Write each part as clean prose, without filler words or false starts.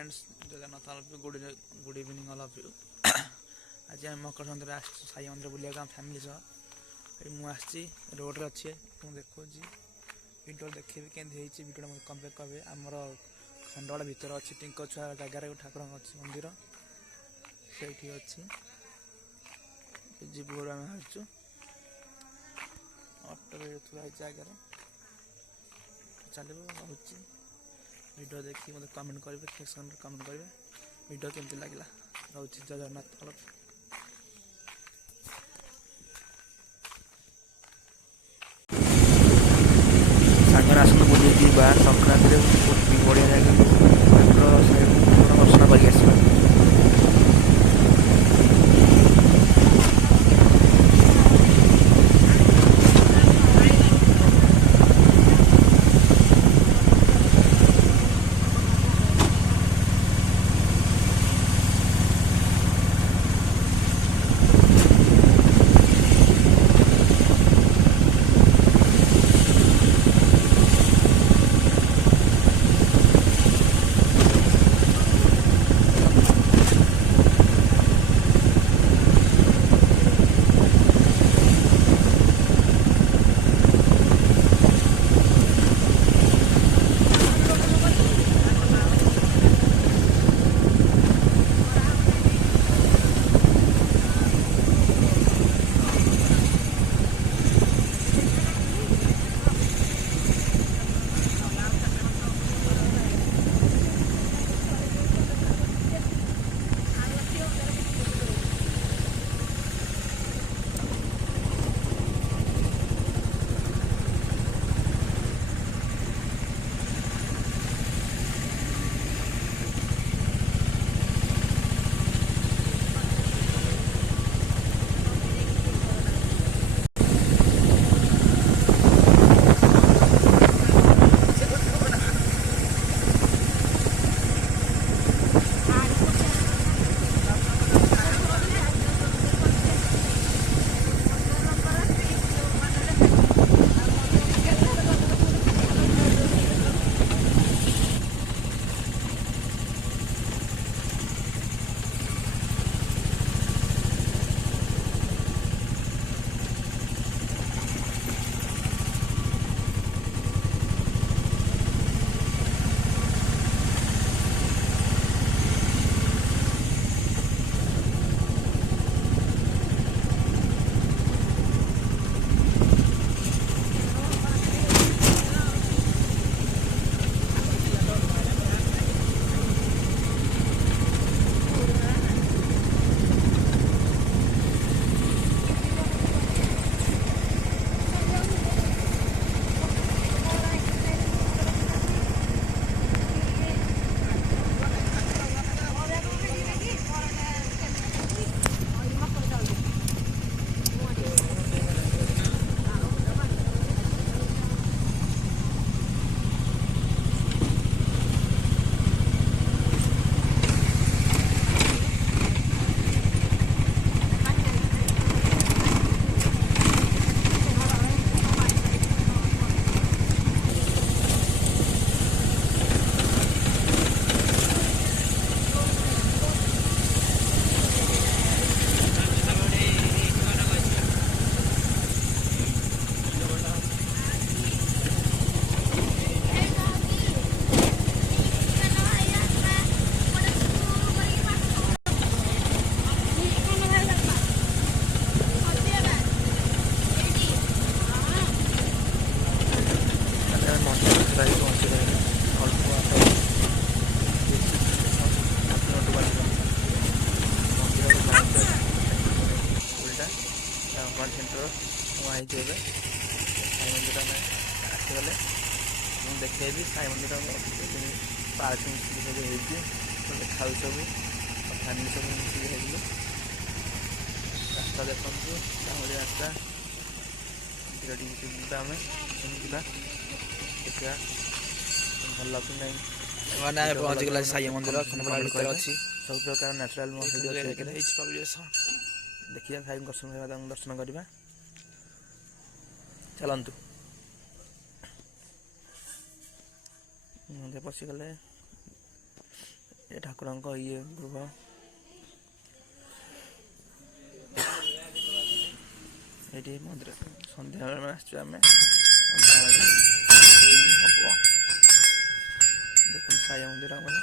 Friends Jagannath all of you good evening all of you आज आम मकर संक्रांति आस साई मंदिर बुलाक फैमिली सह मुझे रोड रे अच्छे मुझे देखो वीडियो देखे केमती वीडियो मुझे कमेंट कहे आमर खंडवाड़ भितर अच्छी टिंक छुआ जगार ठाकुर अच्छी मंदिर से अच्छी जीव आम बाहर अटो थुआ जगार चलो वीडियो देखिए मतलब कमेंट करेंगे सेक्शन में कमेंट करेंगे वीडियो केमती लगे रोचे जगन्नाथ तलफ सागर आसन बुले संक्रांति बढ़िया जगह दर्शन कर साई मंदिर में आसगले देखेबी साई मंदिर पार्किंग सब देखा सब फैमिली सब मिसिक रास्ता देखो गाँव रास्ता आम जा देखा भल लगुन नहीं पहुँचीगला साई मंदिर अच्छी सब प्रकार नेचुराल देखिए भाई दर्शन करवा चलतु पशिगले ଏ ଠାକୁରଙ୍କ ଇଏ ଗୃହ। ଏଇଠି ମନ୍ଦିର ସନ୍ଧ୍ୟାବେଳେ ଆସିଛୁ ଆମେ। ହବ ଦେଖନ୍ତୁ ସାଇ ମନ୍ଦିର ଆମର।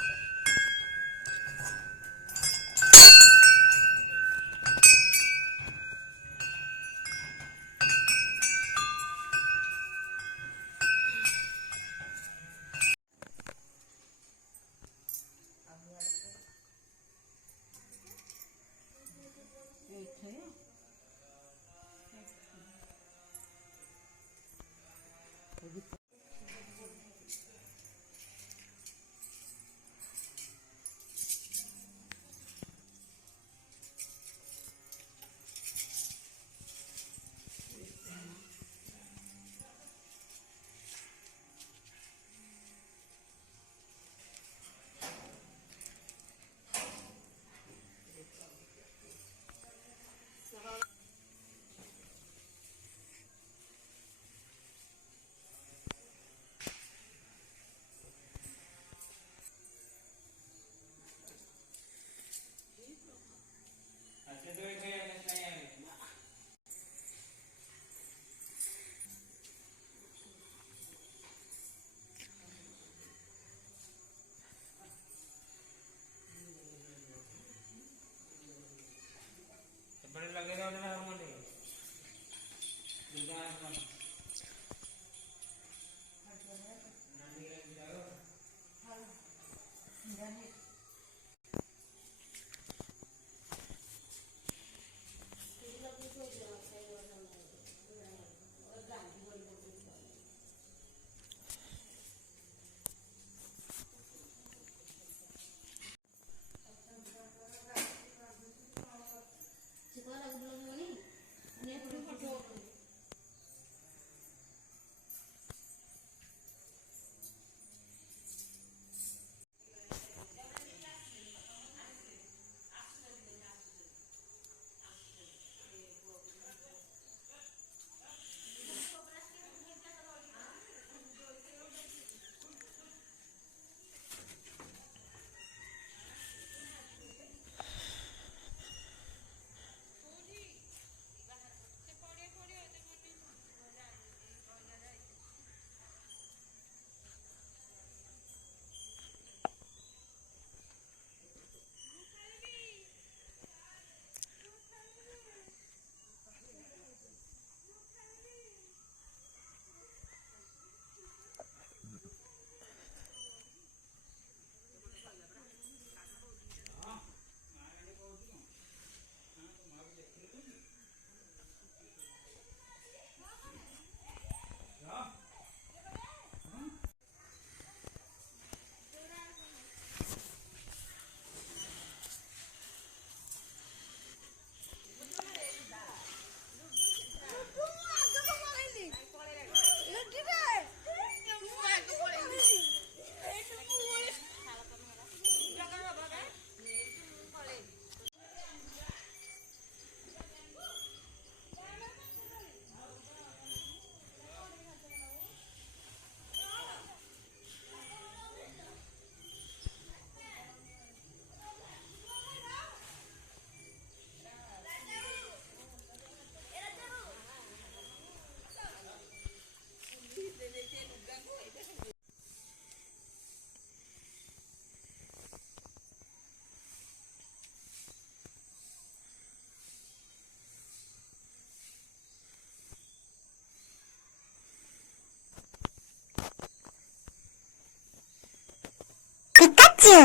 피카츄!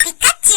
피카츄!